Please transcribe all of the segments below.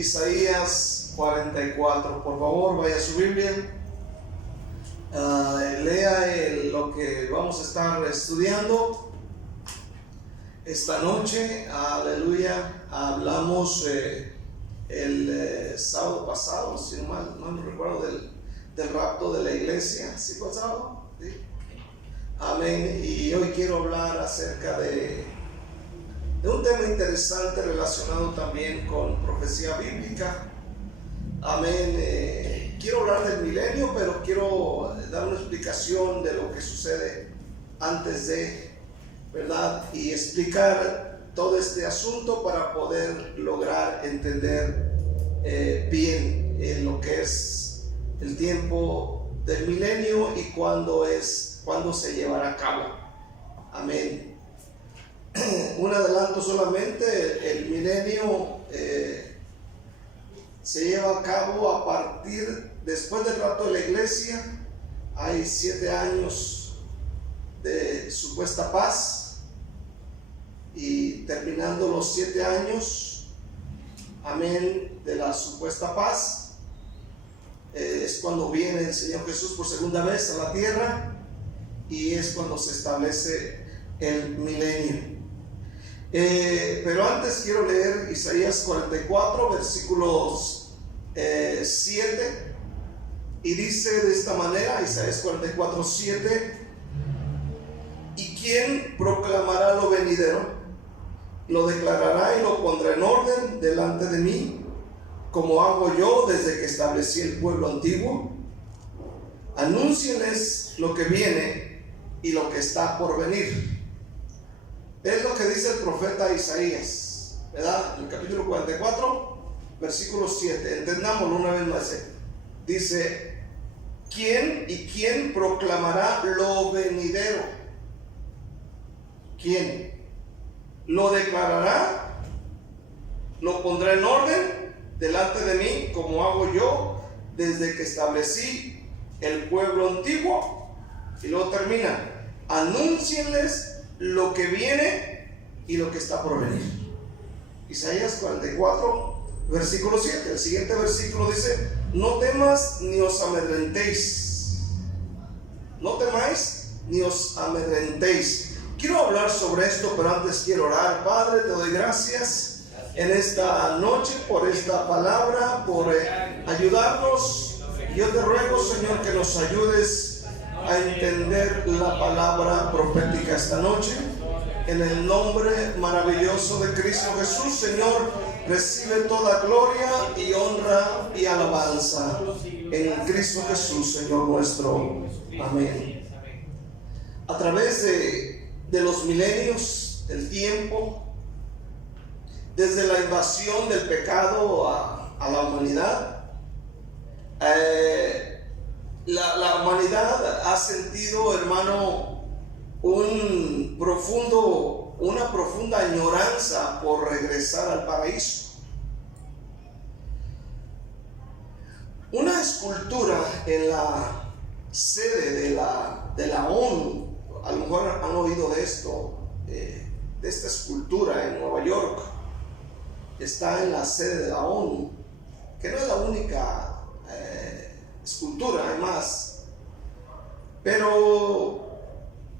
Isaías 44. Por favor, vaya a su Biblia. Lea lo que vamos a estar estudiando esta noche. Aleluya. Hablamos el sábado pasado, si no mal no recuerdo, del rapto de la iglesia. ¿Sí fue el sábado? ¿Sí? Amén. Y hoy quiero hablar acerca de un tema interesante relacionado también con profecía bíblica. Amén. Quiero hablar del milenio, pero quiero dar una explicación de lo que sucede antes de, ¿verdad? Y explicar todo este asunto para poder lograr entender bien lo que es el tiempo del milenio y cuándo se llevará a cabo. Amén. Un adelanto solamente: el milenio se lleva a cabo a partir después del rapto de la iglesia. Hay 7 años de supuesta paz, y terminando los 7 años, amén, de la supuesta paz, es cuando viene el Señor Jesús por segunda vez a la tierra, y es cuando se establece el milenio. Pero antes quiero leer Isaías 44, versículos 7, y dice de esta manera, Isaías 44, 7: ¿Y quién proclamará lo venidero? Lo declarará y lo pondrá en orden delante de mí, como hago yo desde que establecí el pueblo antiguo. Anúncienles lo que viene y lo que está por venir. Es lo que dice el profeta Isaías, ¿verdad? En el capítulo 44, versículo 7. Entendámoslo una vez más. Dice: ¿Quién proclamará lo venidero? ¿Quién? Lo declarará, lo pondrá en orden delante de mí, como hago yo desde que establecí el pueblo antiguo. Y luego termina: anúncienles lo que viene y lo que está por venir. Isaías 44, versículo 7. El siguiente versículo dice: no temas ni os amedrentéis. No temáis ni os amedrentéis. Quiero hablar sobre esto, pero antes quiero orar. Padre, te doy gracias en esta noche por esta palabra, por ayudarnos. Yo te ruego, Señor, que nos ayudes a entender la palabra profética esta noche. En el nombre maravilloso de Cristo Jesús, Señor, recibe toda gloria y honra y alabanza en Cristo Jesús, Señor nuestro. Amén. A través de los milenios, el tiempo, desde la invasión del pecado a la humanidad, la humanidad ha sentido, hermano, una profunda añoranza por regresar al paraíso. Una escultura en la sede de la ONU, a lo mejor han oído de esto, de esta escultura en Nueva York. Está en la sede de la ONU, que no es la única escultura, hay más, pero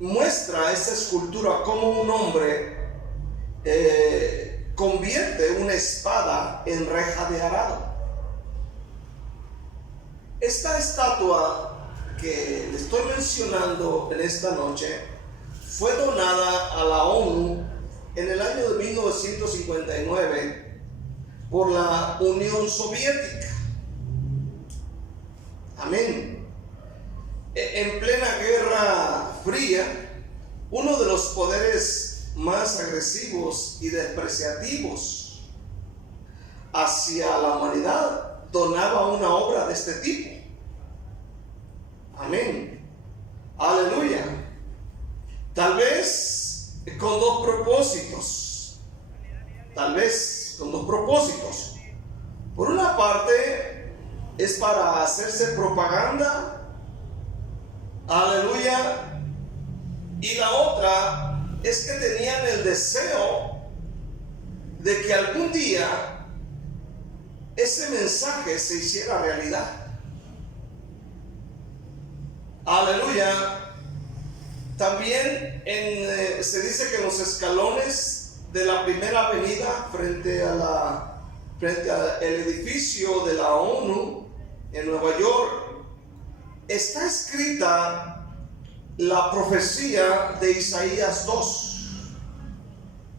muestra esta escultura como un hombre convierte una espada en reja de arado. Esta estatua que le estoy mencionando en esta noche fue donada a la ONU en el año de 1959 por la Unión Soviética. Amén. En plena Guerra Fría, uno de los poderes más agresivos y despreciativos hacia la humanidad donaba una obra de este tipo. Amén. Aleluya. Tal vez con dos propósitos. Por una parte, es para hacerse propaganda. Aleluya. Y la otra es que tenían el deseo de que algún día ese mensaje se hiciera realidad. Aleluya. También se dice que en los escalones de la primera avenida frente al edificio de la ONU en Nueva York está escrita la profecía de Isaías 2,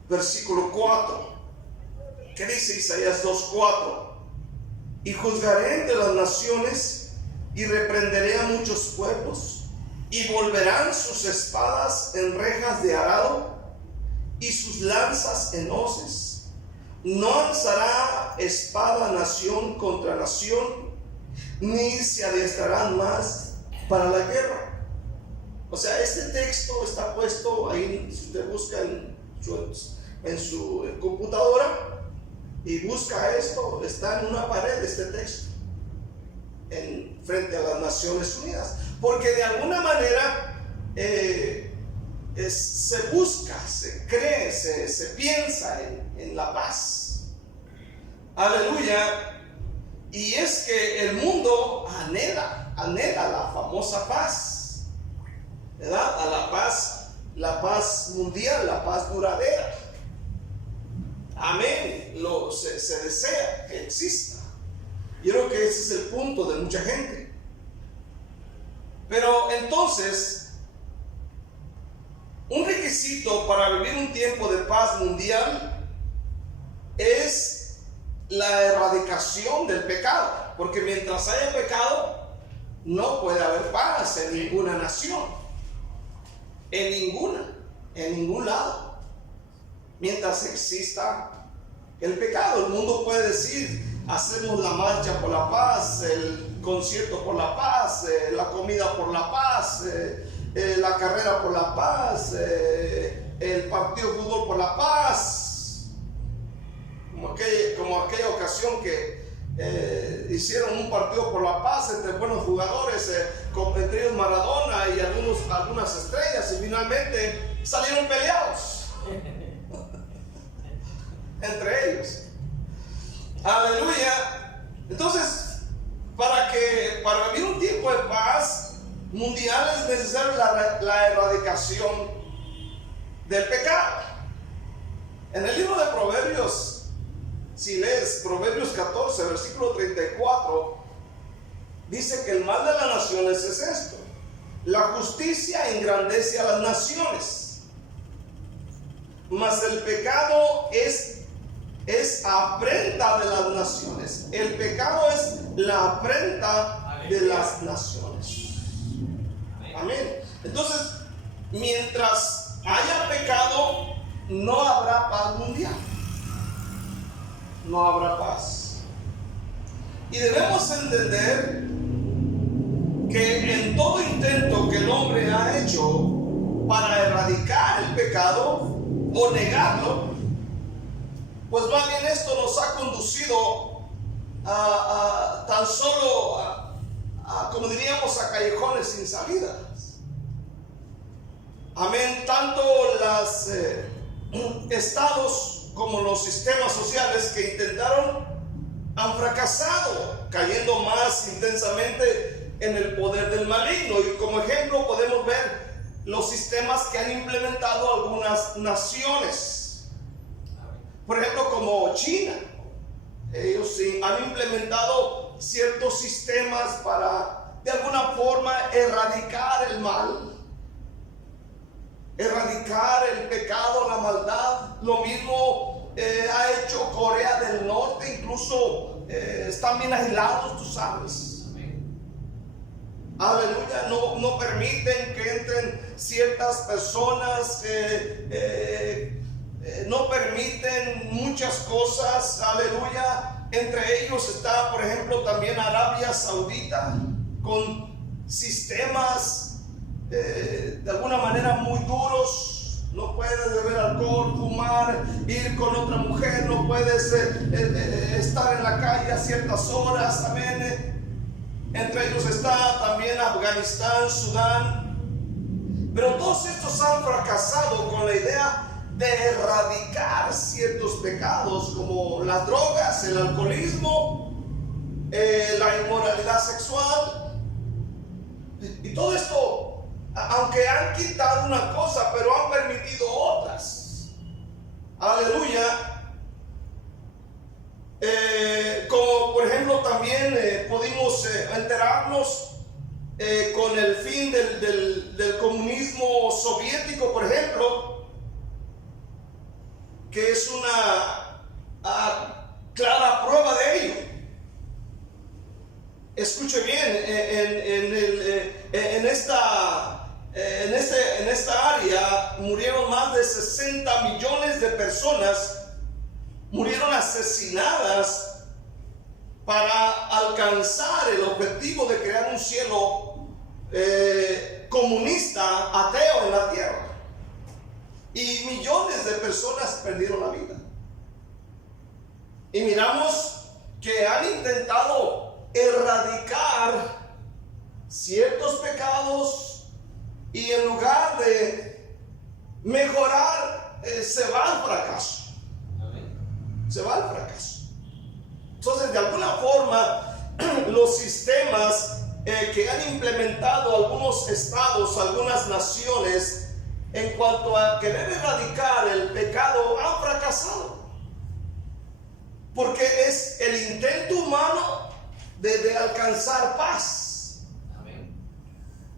versículo 4. ¿Qué dice Isaías 2:4? Y juzgaré entre las naciones y reprenderé a muchos pueblos, y volverán sus espadas en rejas de arado y sus lanzas en hoces. No alzará espada nación contra nación, ni se adiestrarán más para la guerra. O sea, este texto está puesto ahí, si usted busca en su computadora y busca esto, está en una pared este texto, frente a las Naciones Unidas, porque de alguna manera se busca, se cree, se piensa en la paz. Aleluya. Y es que el mundo anhela la famosa paz, ¿verdad? A la paz mundial, la paz duradera. Amén. Se desea que exista. Yo creo que ese es el punto de mucha gente. Pero entonces, un requisito para vivir un tiempo de paz mundial es la erradicación del pecado. Porque mientras haya pecado, no puede haber paz en ninguna nación. En ningún lado. Mientras exista el pecado, el mundo puede decir: hacemos la marcha por la paz, el concierto por la paz, la comida por la paz, la carrera por la paz, el partido de fútbol por la paz. Como aquella ocasión que hicieron un partido por la paz entre buenos jugadores, entre ellos Maradona y algunas estrellas, y finalmente salieron peleados entre ellos. Aleluya. Entonces, para vivir un tiempo de paz mundial es necesario la erradicación del pecado. En el libro de Proverbios, si lees Proverbios 14, versículo 34, dice que el mal de las naciones es esto: la justicia engrandece a las naciones, mas el pecado es afrenta de las naciones. El pecado es la afrenta de las naciones. Amén. Entonces, mientras haya pecado, no habrá paz mundial. No habrá paz. Y debemos entender que en todo intento que el hombre ha hecho para erradicar el pecado o negarlo, pues más bien esto nos ha conducido tan solo como diríamos, a callejones sin salidas. Amén. Tanto los estados como los sistemas sociales que intentaron han fracasado, cayendo más intensamente en el poder del maligno. Y como ejemplo podemos ver los sistemas que han implementado algunas naciones. Por ejemplo, como China. Ellos sí han implementado ciertos sistemas para de alguna forma erradicar el mal, erradicar el pecado, la maldad. Lo mismo ha hecho Corea del Norte, incluso están bien aislados, tú sabes. Aleluya, no permiten que entren ciertas personas, no permiten muchas cosas, aleluya. Entre ellos está, por ejemplo, también Arabia Saudita, con sistemas de alguna manera muy duros. No puedes beber alcohol, fumar, ir con otra mujer, no puedes estar en la calle a ciertas horas, amén. Entre ellos está también Afganistán, Sudán. Pero todos estos han fracasado con la idea de erradicar ciertos pecados como las drogas, el alcoholismo, la inmoralidad sexual. Y todo esto, aunque han quitado una cosa, pero han permitido otras. Aleluya. Como por ejemplo también pudimos enterarnos con el fin del comunismo soviético, por ejemplo, que es una clara prueba de ello. Escuche bien, en esta área murieron más de 60 millones de personas, murieron asesinadas para alcanzar el objetivo de crear un cielo comunista, ateo en la tierra. Y millones de personas perdieron la vida. Y miramos que han intentado erradicar ciertos pecados y en lugar de mejorar, se va al fracaso. Se va al fracaso. Entonces, de alguna forma, los sistemas que han implementado algunos estados, algunas naciones, en cuanto a querer erradicar el pecado, han fracasado. Porque es el intento humano de alcanzar paz. Amén.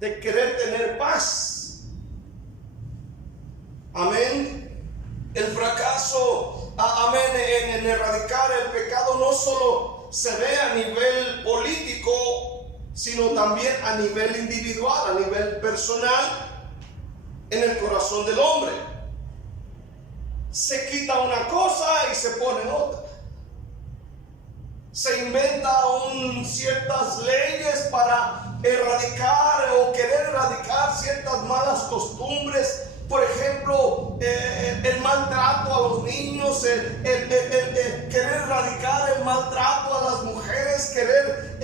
De querer tener paz. Amén. El fracaso, amén, en erradicar el pecado no solo se ve a nivel político, sino también a nivel individual, a nivel personal, en el corazón del hombre. Se quita una cosa y se pone otra. Se inventa ciertas leyes para erradicar o querer erradicar ciertas malas costumbres. Por ejemplo, el maltrato a los niños, el querer erradicar el maltrato a las mujeres, querer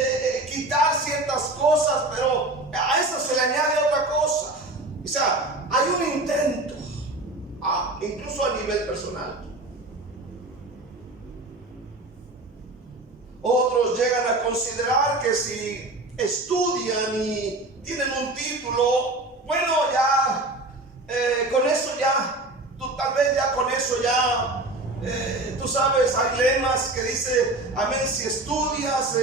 quitar ciertas cosas, pero a eso se le añade otra cosa. O sea, hay un intento, incluso a nivel personal. Otros llegan a considerar que si estudian y tienen un título, bueno, ya con eso ya, tal vez ya con eso ya, tú sabes, hay lemas que dice, amén, si estudias,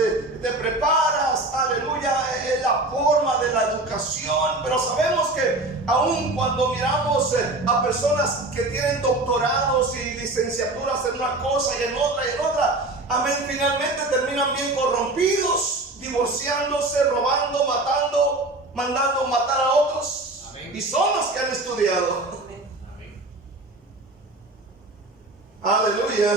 te preparas, aleluya, es la forma de la educación. Pero sabemos que aun cuando miramos a personas que tienen doctorados y licenciaturas en una cosa y en otra, amén, finalmente terminan bien corrompidos, divorciándose, robando, matando, mandando matar a otros. Amén. Y son los que han estudiado. Amén. Aleluya.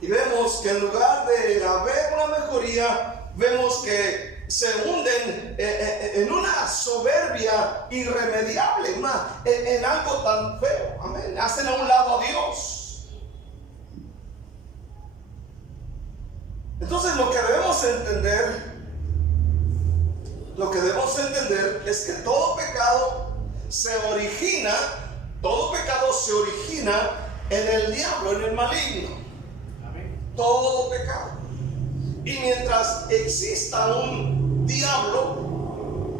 Y vemos que en lugar de haber una mejoría, vemos que se hunden en una soberbia irremediable, en algo tan feo. Amén. Hacen a un lado a Dios. Entonces lo que debemos entender es que todo pecado se origina en el diablo, en el maligno. Amén. Todo pecado. Y mientras exista un diablo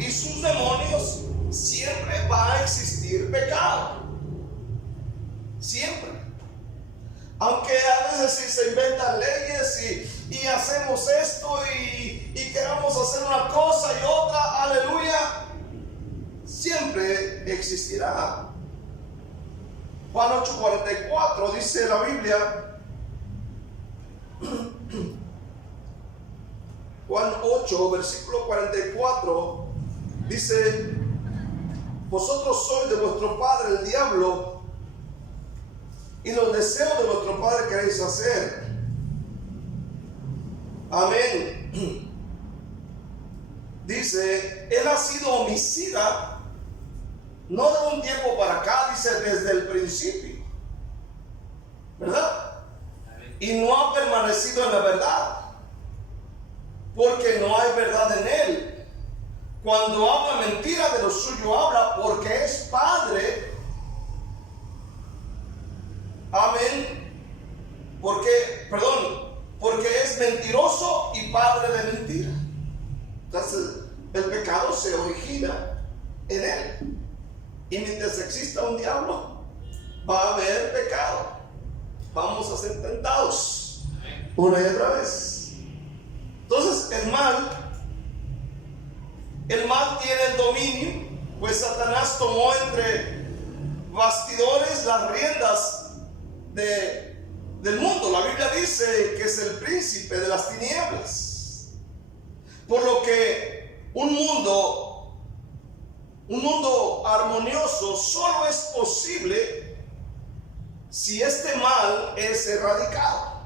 y sus demonios, siempre va a existir pecado. Siempre. Aunque a veces si se inventan leyes y hacemos esto y queramos hacer una cosa y otra, aleluya, siempre existirá. Juan 8:44 dice la Biblia, Juan 8, versículo 44, dice, vosotros sois de vuestro padre el diablo, y los deseos de vuestro padre queréis hacer. Amén. Dice, él ha sido homicida, no de un tiempo para acá, dice desde el principio, ¿verdad? Amén. Y no ha permanecido en la verdad, porque no hay verdad en él. Cuando habla mentira, de lo suyo habla, porque es padre. Amén. Porque Y mientras exista un diablo, va a haber pecado. Vamos a ser tentados una y otra vez. Entonces el mal tiene el dominio, pues Satanás tomó entre bastidores las riendas del mundo. La Biblia dice que es el príncipe de las tinieblas. Por lo que un mundo armonioso solo es posible si este mal es erradicado,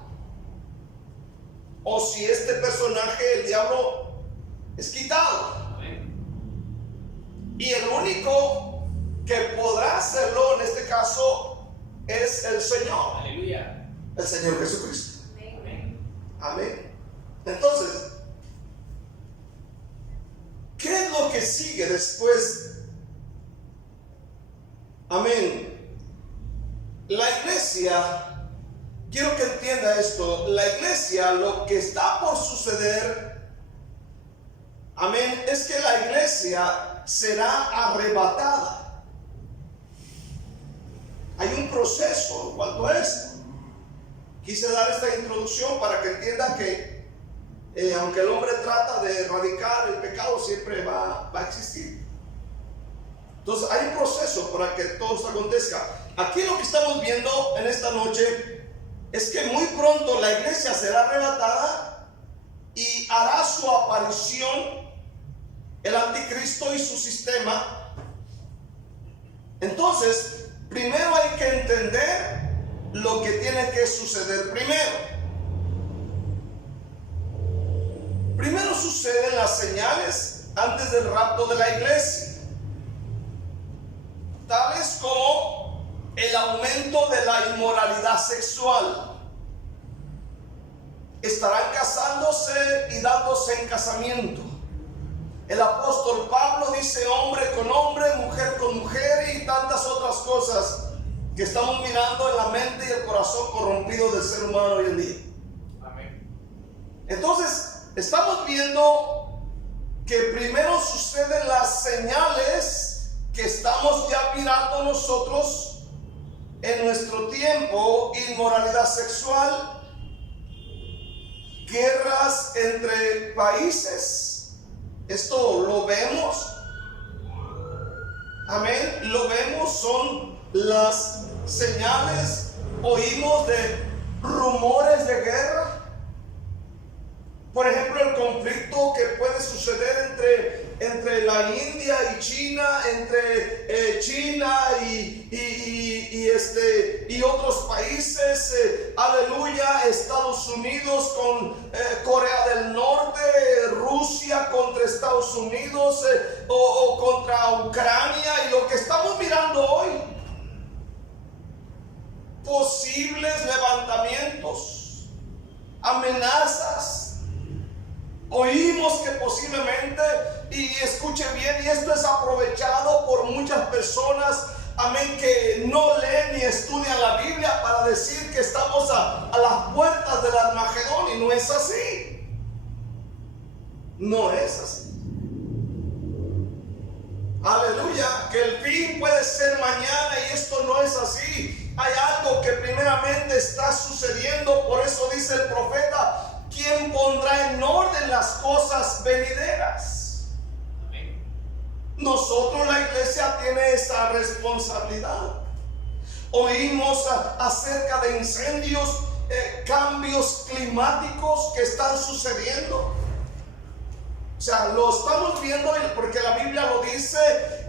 o si este personaje, el diablo, es quitado. Y el único que podrá hacerlo en este caso es el Señor. Aleluya. El Señor Jesucristo. Amén. Amén. Entonces, ¿qué es lo que sigue después? Amén. La iglesia, quiero que entienda esto, la iglesia, lo que está por suceder, amén, es que la iglesia será arrebatada. Hay un proceso en cuanto a esto. Quise dar esta introducción para que entienda que aunque el hombre trata de erradicar el pecado, siempre va a existir. Entonces hay un proceso para que todo esto acontezca. Aquí lo que estamos viendo en esta noche es que muy pronto la iglesia será arrebatada y hará su aparición el anticristo y su sistema. Entonces, primero hay que entender lo que tiene que suceder primero. Primero suceden las señales antes del rapto de la iglesia, tales como el aumento de la inmoralidad sexual. Estarán casándose y dándose en casamiento. El apóstol Pablo dice hombre con hombre, mujer con mujer y tantas otras cosas que estamos mirando en la mente y el corazón corrompido del ser humano hoy en día. Amén. Entonces, estamos viendo que primero suceden las señales que estamos ya mirando nosotros en nuestro tiempo: inmoralidad sexual, guerras entre países. Esto lo vemos, amén, lo vemos, son las señales. Oímos de rumores de guerra. Por ejemplo, el conflicto que puede suceder entre la India y China, entre China y otros países, aleluya, Estados Unidos con Corea del Norte, Rusia contra Estados Unidos o contra Ucrania, y lo que estamos mirando hoy, posibles levantamientos, amenazas. Oímos que posiblemente, y escuche bien, y esto es aprovechado por muchas personas, amén, que no leen ni estudian la Biblia para decir que estamos a las puertas del Armagedón, y no es así. No es así. Aleluya, que el fin puede ser mañana, y esto no es así. Hay algo que primeramente está sucediendo. Por eso dice el profeta: ¿quién pondrá en orden las cosas venideras? Amén. Nosotros, la iglesia, tiene esa responsabilidad. Oímos acerca de incendios, cambios climáticos que están sucediendo. O sea, lo estamos viendo porque la Biblia lo dice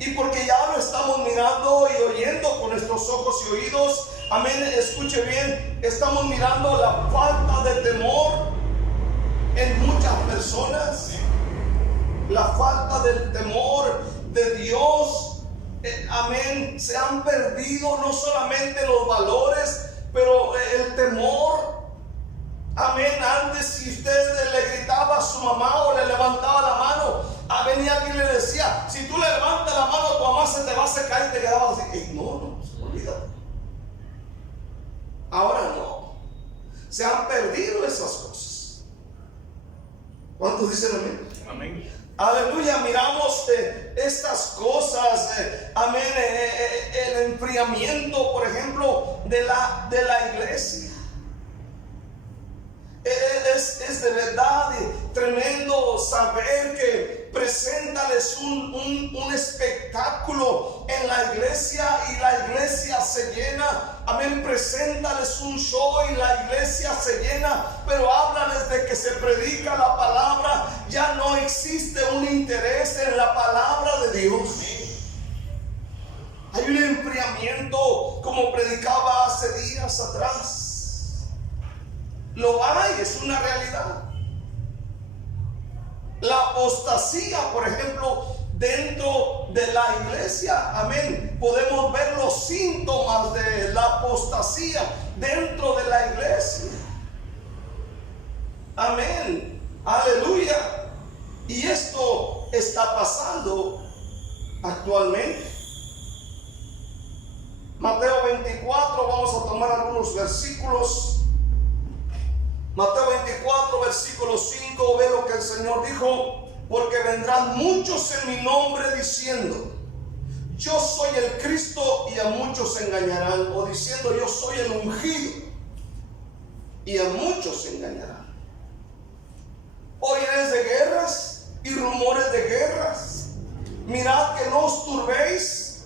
y porque ya lo estamos mirando y oyendo con nuestros ojos y oídos. Amén, escuche bien, estamos mirando la falta de temor en muchas personas, la falta del temor de Dios. Amén, se han perdido no solamente los valores, pero el temor. Amén, antes si usted le gritaba a su mamá o le levantaba la mano, venía alguien y le decía: si tú le levantas la mano, tu mamá se te va a secar, y te quedabas así. No, olvídate. Ahora no, se han perdido esas cosas. ¿Cuántos dicen amén? Amén. Aleluya, miramos estas cosas, amén, el enfriamiento, por ejemplo, de la iglesia. Es de verdad tremendo saber que preséntales un espectáculo en la iglesia y la iglesia se llena. Amén, preséntales un show y la iglesia se llena, pero háblales de que se predica la palabra. Ya no existe un interés en la palabra de Dios. Hay un enfriamiento, como predicaba hace días atrás. Lo hay, es una realidad. La apostasía, por ejemplo, dentro de la iglesia, amén, podemos ver los síntomas de la apostasía dentro de la iglesia. Amén, aleluya. Y esto está pasando actualmente. Mateo 24, vamos a tomar algunos versículos. Mateo 24, versículo 5, ve lo que el Señor dijo: porque vendrán muchos en mi nombre diciendo, yo soy el Cristo, y a muchos engañarán, o diciendo, yo soy el ungido, y a muchos engañarán. Oiréis de guerras y rumores de guerras. Mirad que no os turbéis.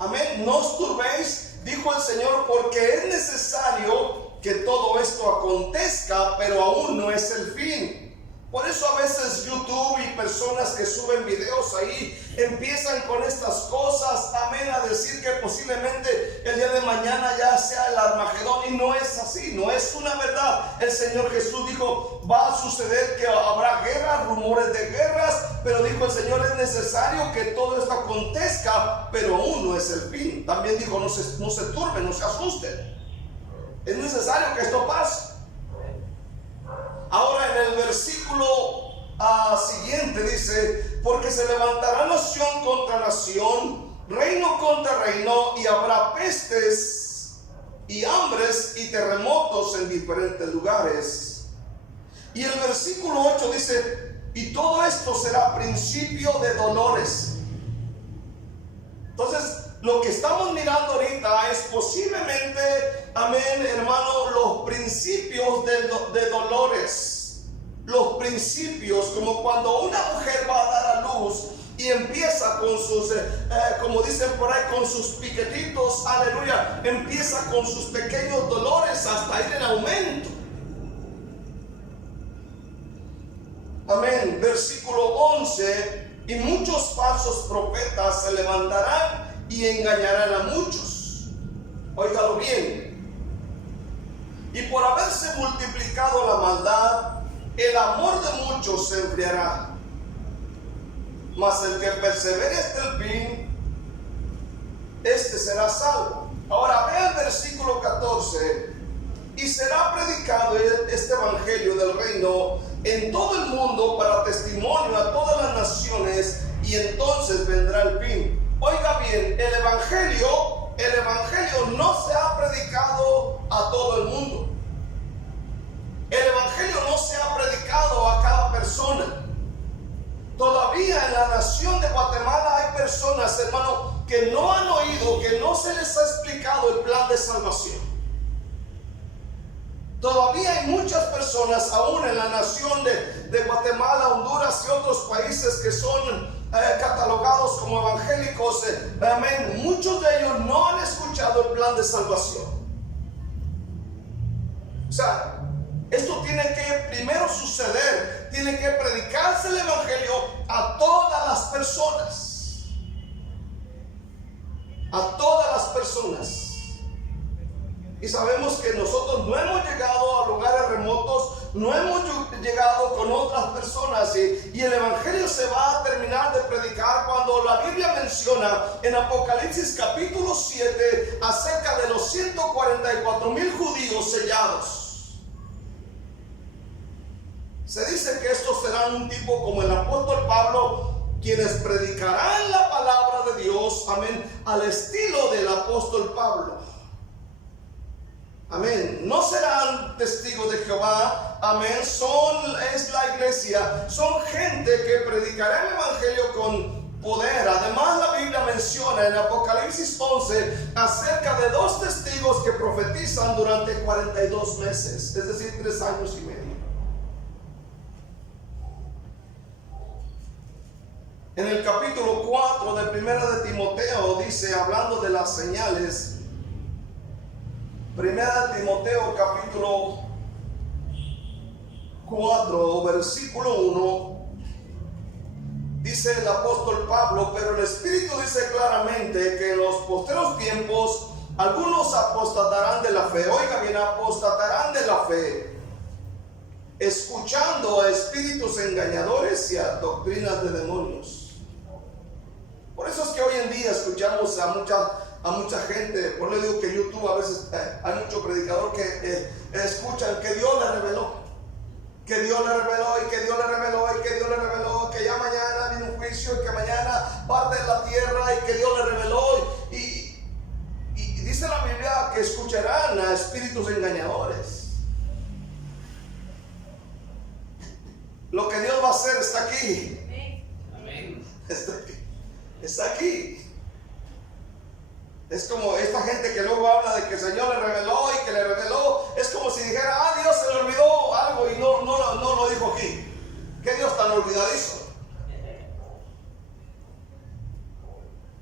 Amén, no os turbéis, dijo el Señor, porque es necesario que todo esto acontezca, pero aún no es el fin. Por eso a veces YouTube y personas que suben videos ahí empiezan con estas cosas, amén, a decir que posiblemente el día de mañana ya sea el Armagedón, y no es así, no es una verdad. El Señor Jesús dijo, va a suceder que habrá guerras, rumores de guerras, pero dijo el Señor, es necesario que todo esto acontezca, pero aún no es el fin. También dijo, no se turben, no se asusten. Es necesario que esto pase. Ahora en el versículo siguiente dice, porque se levantará nación contra nación, reino contra reino, y habrá pestes y hambres y terremotos en diferentes lugares. Y el versículo 8 dice, y todo esto será principio de dolores. Entonces, lo que estamos mirando ahorita es posiblemente, amén, hermano, los principios de dolores. Los principios, como cuando una mujer va a dar a luz y empieza con sus, como dicen por ahí, con sus piquetitos, aleluya, empieza con sus pequeños dolores hasta ir en aumento. Amén. Versículo 11, y muchos falsos profetas se levantarán y engañarán a muchos. Óigalo bien. Y por haberse multiplicado la maldad, el amor de muchos se enfriará. Mas el que persevere hasta el fin, este será salvo. Ahora ve el versículo 14. Y será predicado este evangelio del reino en todo el mundo para testimonio a todas las naciones, y entonces vendrá el fin. Oiga bien, el evangelio no se ha predicado a todo el mundo. El evangelio no se ha predicado a cada persona. Todavía en la nación de Guatemala hay personas, hermano, que no han oído, que no se les ha explicado el plan de salvación. Todavía hay muchas personas, aún en la nación de Guatemala, Honduras y otros países que son catalogados como evangélicos, amén. Muchos de ellos no han escuchado el plan de salvación. O sea, esto tiene que primero suceder, tiene que predicarse el evangelio a todas las personas. A todas las personas. Y sabemos que nosotros no hemos llegado a lugares remotos, no hemos llegado con otras personas, y el evangelio se va a terminar de predicar cuando la Biblia menciona en Apocalipsis capítulo 7 acerca de los 144,000 judíos sellados. Se dice que estos serán un tipo como el apóstol Pablo, quienes predicarán la palabra de Dios, amén, al estilo del apóstol Pablo. Amén. No serán testigos de Jehová, amén, es la iglesia, son gente que predicará el evangelio con poder. Además, la Biblia menciona en Apocalipsis 11 acerca de 2 testigos que profetizan durante 42 meses, es decir, 3 años y medio. En el capítulo 4 de Primera de Timoteo dice, hablando de las señales, Primera de Timoteo capítulo 4 versículo 1, dice el apóstol Pablo: pero el Espíritu dice claramente que en los posteros tiempos algunos apostatarán de la fe. Oiga bien, apostatarán de la fe, escuchando a espíritus engañadores y a doctrinas de demonios. Por eso es que hoy en día escuchamos a mucha gente. Por eso digo que YouTube a veces hay mucho predicador que escuchan que Dios le reveló, que Dios le reveló y que Dios le reveló y que Dios le reveló, que ya mañana viene un juicio y que mañana parte de la tierra y que Dios le reveló. Y dice la Biblia que escucharán a espíritus engañadores. Lo que Dios va a hacer está aquí. Amén. Está aquí. Está aquí. Es como esta gente que luego habla de que el Señor le reveló y que le reveló. Es como si dijera, Dios se le olvidó algo y no lo dijo aquí. ¿Qué Dios tan olvidadizo?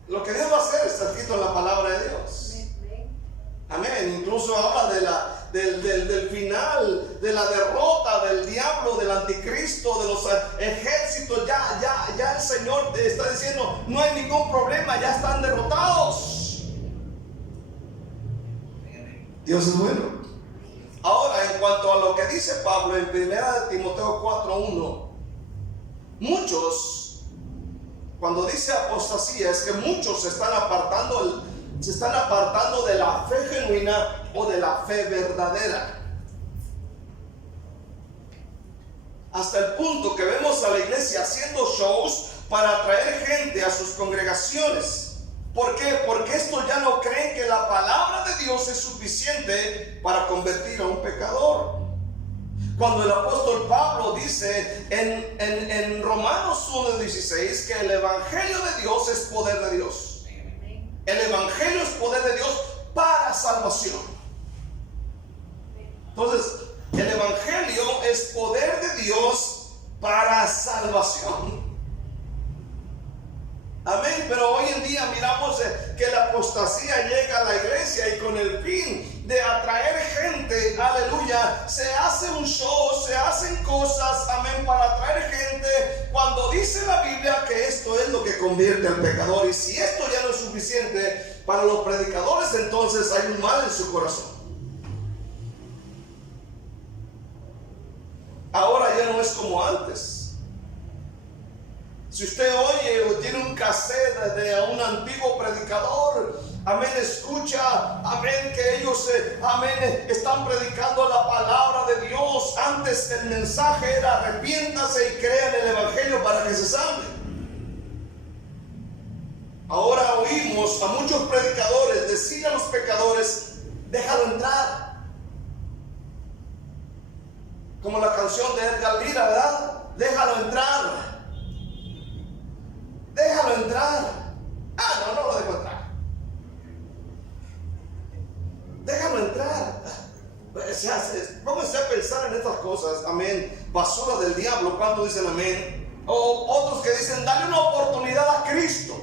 Lo que Dios va a hacer está escrito en la palabra de Dios. Amén. Incluso habla del final, de la derrota del diablo, del anticristo, de los ejércitos. Ya el Señor está diciendo, no hay ningún problema, ya están derrotados. Dios es bueno. Ahora, en cuanto a lo que dice Pablo en 1 de Timoteo 4:1, muchos, cuando dice apostasía, es que muchos se están apartando de la fe genuina o de la fe verdadera. Hasta el punto que vemos a la iglesia haciendo shows para atraer gente a sus congregaciones. ¿Por qué? Porque estos ya no creen que la palabra de Dios es suficiente para convertir a un pecador. Cuando el apóstol Pablo dice en Romanos 1:16 que el evangelio de Dios es poder de Dios. El evangelio es poder de Dios para salvación. Entonces, el evangelio es poder de Dios para salvación. Amén. Pero hoy en día miramos que la apostasía llega a la iglesia y con el fin de atraer gente, aleluya, se hace un show, se hacen cosas, amén, para atraer gente, cuando dice la Biblia que esto es lo que convierte al pecador. Y si esto ya no es suficiente para los predicadores, entonces hay un mal en su corazón. Ahora ya no es como antes. Si usted oye o tiene un cassette de un antiguo predicador, amén, escucha, amén, que ellos, amén, están predicando la palabra de Dios. Antes el mensaje era arrepiéntase y crean el evangelio para que se salve. Ahora oímos a muchos predicadores decir a los pecadores, déjalo entrar. Como la canción de Edgar Lira, ¿verdad? Déjalo entrar. Déjalo entrar. No lo dejo entrar. Déjalo entrar. Pónganse a pensar en estas cosas. Amén. Basura del diablo. ¿Cuántos dicen amén? O otros que dicen, dale una oportunidad a Cristo.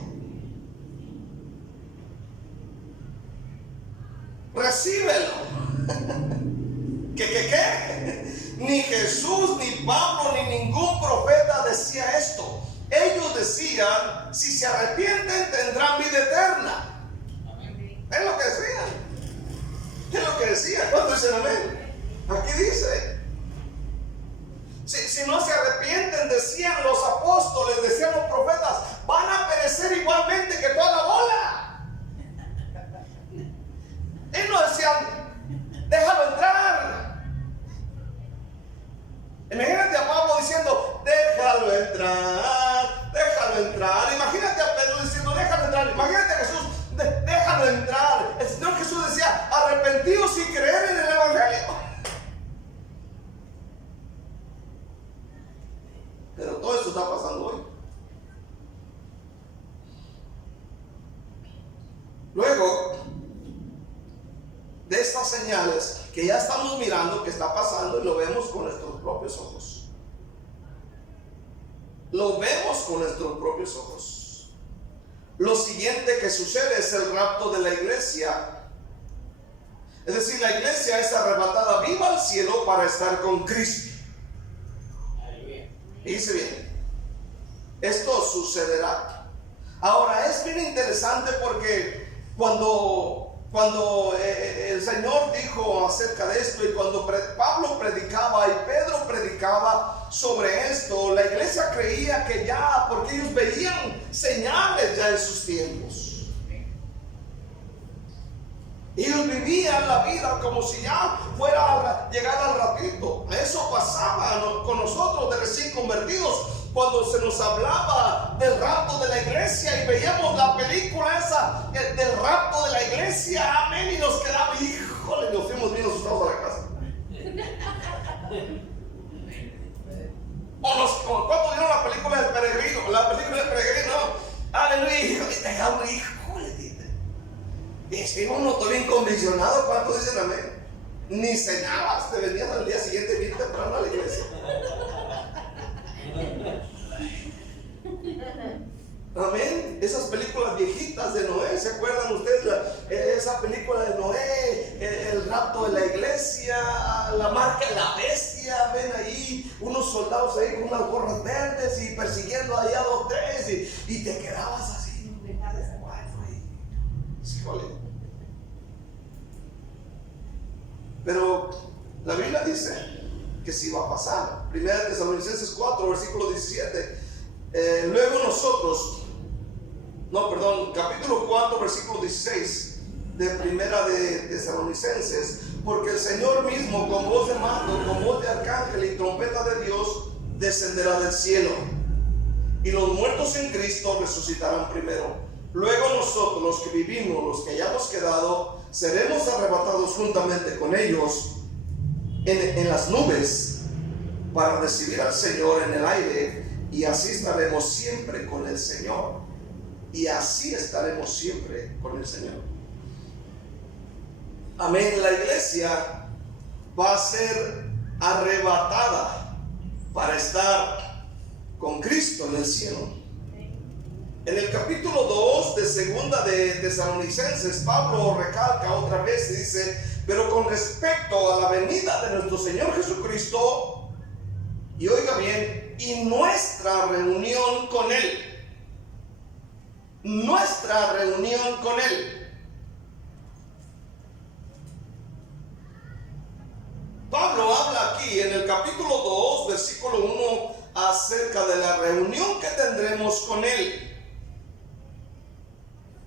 Recíbelo. ¿Qué? Ni Jesús, ni Pablo, ni ningún profeta decía esto. Ellos decían, si se arrepienten tendrán vida eterna. Amén. Es lo que decían. Es lo que decían. ¿Cuántos dicen amén? Aquí dice, si no se arrepienten, decían los apóstoles, decían los profetas, van a perecer igualmente que toda la bola. Y no decían, déjalo entrar. Imagínate a Pablo diciendo, déjalo entrar, déjalo entrar. Imagínate a Pedro diciendo, déjalo entrar. Imagínate a Jesús, déjalo entrar. El Señor Jesús decía, arrepentíos y creer en el evangelio. Luego de estas señales que ya estamos mirando, que está pasando, y lo vemos con nuestros propios ojos. Lo vemos con nuestros propios ojos. Lo siguiente que sucede es el rapto de la iglesia. Es decir, la iglesia es arrebatada viva al cielo para estar con Cristo. Y dice bien, esto sucederá. Ahora es bien interesante porque cuando el Señor dijo acerca de esto, y cuando Pablo predicaba y Pedro predicaba sobre esto, la iglesia creía que ya, porque ellos veían señales ya en sus tiempos. Ellos vivían la vida como si ya fuera a llegar al ratito. Eso pasaba con nosotros de recién convertidos, cuando se nos hablaba del rapto de la iglesia y veíamos la película esa del rapto de la iglesia, amén, y nos quedamos, híjole, nos fuimos bien asustados a la casa. ¿Cuánto vieron la película del peregrino? La película del peregrino, aleluya, y te llamo, híjole, y si uno está bien conviccionado, ¿cuánto dicen amén? Ni cenabas, te venías al día siguiente bien temprano a la iglesia. Amén. Esas películas viejitas de Noé, ¿se acuerdan ustedes? Esa película de Noé, el rapto de la iglesia, la marca de la bestia, ven ahí unos soldados ahí con unas gorras verdes y persiguiendo allá a 2, 3 y te quedabas así, no me parece híjole. Pero la Biblia dice que sí va a pasar. Primera de Tesalonicenses 4, versículo 17. Luego nosotros, capítulo 4, versículo 16 de Primera de Tesalonicenses, porque el Señor mismo con voz de mando, con voz de arcángel y trompeta de Dios descenderá del cielo, y los muertos en Cristo resucitarán primero. Luego nosotros, los que vivimos, los que hayamos quedado, seremos arrebatados juntamente con ellos en las nubes para recibir al Señor en el aire, y así estaremos siempre con el Señor. Y así estaremos siempre con el Señor. Amén. La iglesia va a ser arrebatada para estar con Cristo en el cielo. En el capítulo 2 de segunda de Tesalonicenses, Pablo recalca otra vez y dice: pero con respecto a la venida de nuestro Señor Jesucristo, y oiga bien, y nuestra reunión con Él, nuestra reunión con Él. Pablo habla aquí en el capítulo 2, versículo 1, acerca de la reunión que tendremos con Él.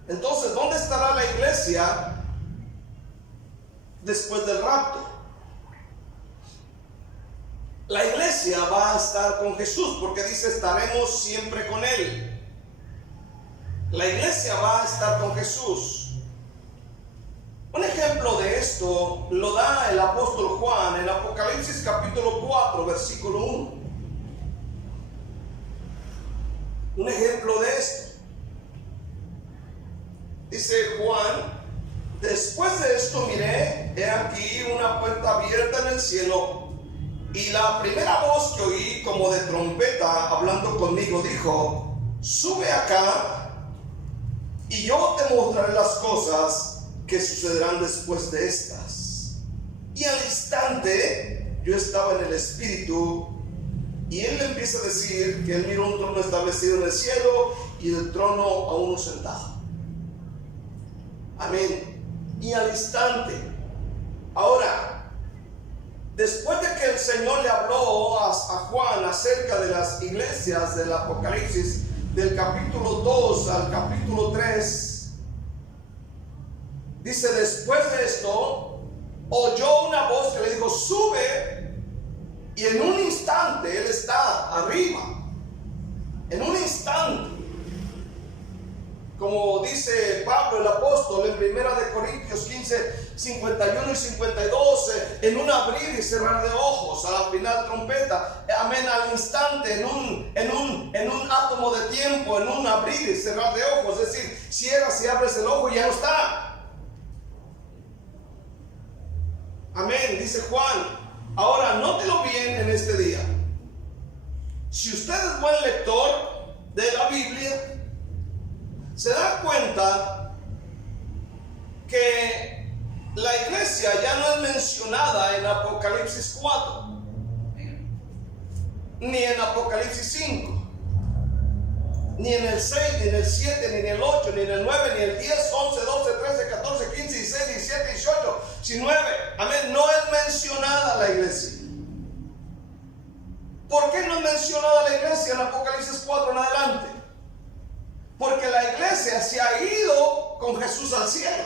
Entonces, ¿dónde estará la iglesia después del rapto? La iglesia va a estar con Jesús, porque dice: estaremos siempre con Él. La iglesia va a estar con Jesús. Un ejemplo de esto lo da el apóstol Juan en Apocalipsis capítulo 4, versículo 1. Un ejemplo de esto. Dice Juan: después de esto miré, he aquí una puerta abierta en el cielo, y la primera voz que oí como de trompeta hablando conmigo dijo: sube acá, y yo te mostraré las cosas que sucederán después de estas. Y al instante yo estaba en el Espíritu, y él le empieza a decir que él miró un trono establecido en el cielo, y el trono a uno sentado. Amén. Y al instante. Ahora, después de que el Señor le habló a Juan acerca de las iglesias del Apocalipsis, del capítulo 2 al capítulo 3, dice: después de esto oyó una voz que le dijo: sube, y en un instante él está arriba. En un instante. Como dice Pablo el apóstol en 1 Corintios 15, 51 y 52, en un abrir y cerrar de ojos, a la final trompeta, amén, al instante, en un átomo de tiempo, en un abrir y cerrar de ojos, es decir, cierras y abres el ojo y ya no está. Amén, dice Juan. Ahora, nótelo bien en este día. Si usted es buen lector de la Biblia, se da cuenta que la iglesia ya no es mencionada en Apocalipsis 4, ni en Apocalipsis 5, ni en el 6, ni en el 7, ni en el 8, ni en el 9, ni en el 10, 11, 12, 13, 14, 15, 16, 17, 18, 19. Amén. No es mencionada la iglesia. ¿Por qué no es mencionada la iglesia en Apocalipsis 4 en adelante? Porque la iglesia se ha ido con Jesús al cielo.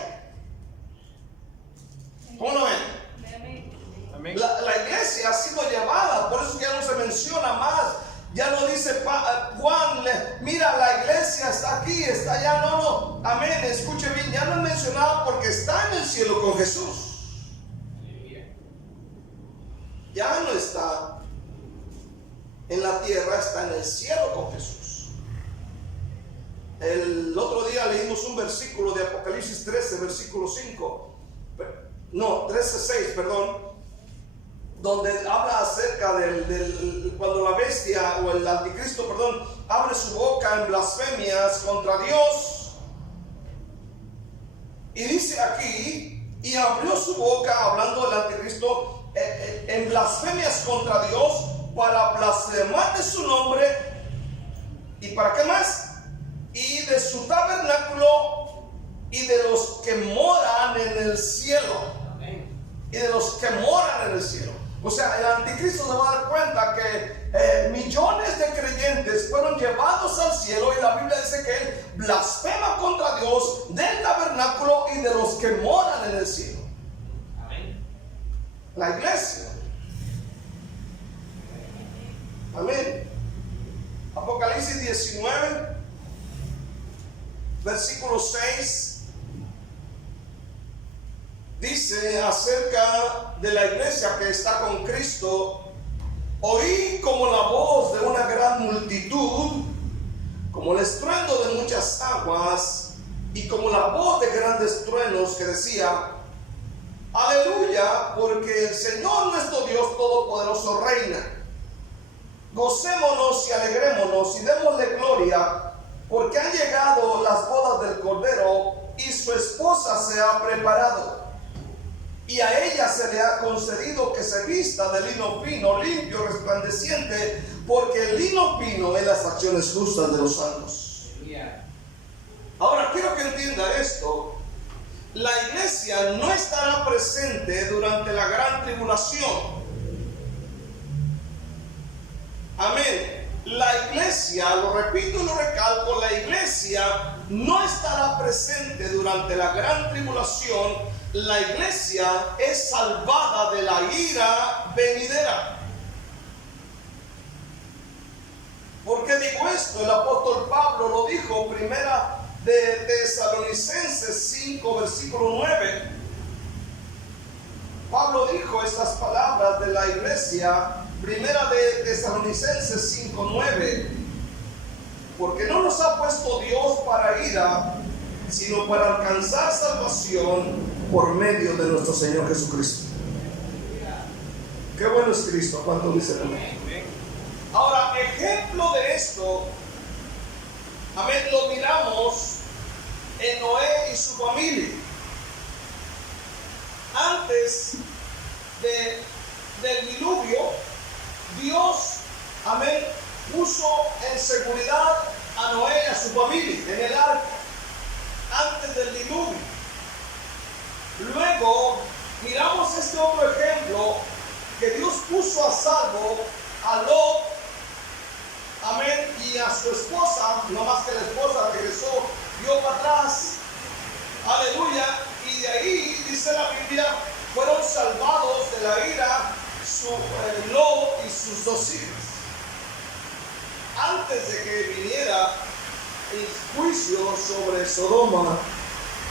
¿Cómo lo ven? Amén. La iglesia ha sido llevada, por eso ya no se menciona más. Ya no dice Juan, mira, la iglesia está aquí, está allá. No. Amén. Escuche bien, ya no es mencionada porque está en el cielo con Jesús. Ya no está en la tierra, está en el cielo con Jesús. El otro día leímos un versículo de Apocalipsis 13, versículo 5. No, 13:6, perdón. Donde habla acerca del cuando la bestia o el anticristo, perdón, abre su boca en blasfemias contra Dios. Y dice aquí, y abrió su boca, hablando del anticristo, en blasfemias contra Dios, para blasfemar de su nombre. ¿Y para qué más? Y de su tabernáculo y de los que moran en el cielo. Y de los que moran en el cielo. O sea, el anticristo se va a dar cuenta que millones de creyentes fueron llevados al cielo, y la Biblia dice que él blasfema contra Dios del tabernáculo y de los que moran en el cielo. Amén. La iglesia. Amén. Apocalipsis 19, versículo 6. Dice acerca de la iglesia que está con Cristo: oí como la voz de una gran multitud, como el estruendo de muchas aguas, y como la voz de grandes truenos, que decía: aleluya, porque el Señor nuestro Dios Todopoderoso reina. Gocémonos y alegrémonos y démosle gloria, porque han llegado las bodas del Cordero, y su esposa se ha preparado. Y a ella se le ha concedido que se vista de lino fino, limpio, resplandeciente, porque el lino fino es las acciones justas de los santos. Ahora quiero que entienda esto. La iglesia no estará presente durante la gran tribulación. Amén. La iglesia, lo repito y lo recalco, la iglesia no estará presente durante la gran tribulación. La iglesia es salvada de la ira venidera. ¿Por qué digo esto? El apóstol Pablo lo dijo, primera de Tesalonicenses 5, versículo 9. Pablo dijo estas palabras de la iglesia, primera de Tesalonicenses 5, 9. Porque no nos ha puesto Dios para ira, sino para alcanzar salvación por medio de nuestro Señor Jesucristo. Qué bueno es Cristo. ¿Cuánto dicen amén? Ahora, ejemplo de esto, amén, lo miramos en Noé y su familia. Antes del diluvio, Dios, amén, puso en seguridad a Noé y a su familia en el arca antes del diluvio. Luego miramos este otro ejemplo, que Dios puso a salvo a Lot, amén, y a su esposa, no más que la esposa regresó, dio para atrás, aleluya, y de ahí dice la Biblia, fueron salvados de la ira Lot y sus dos hijas. Antes de que viniera el juicio sobre Sodoma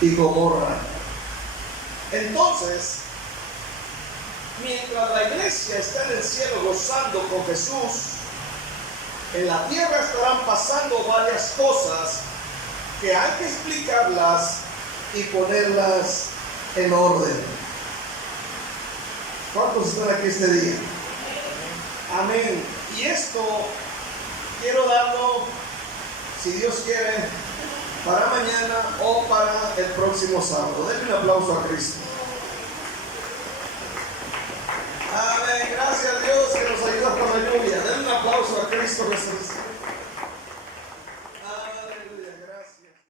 y Gomorra. Entonces, mientras la iglesia está en el cielo gozando con Jesús, en la tierra estarán pasando varias cosas que hay que explicarlas y ponerlas en orden. ¿Cuántos están aquí este día? Amén. Y esto quiero darlo, si Dios quiere, para mañana o para el próximo sábado. Denle un aplauso a Cristo. Amén. Gracias a Dios que nos ayuda con la lluvia. Denle un aplauso a Cristo Jesús.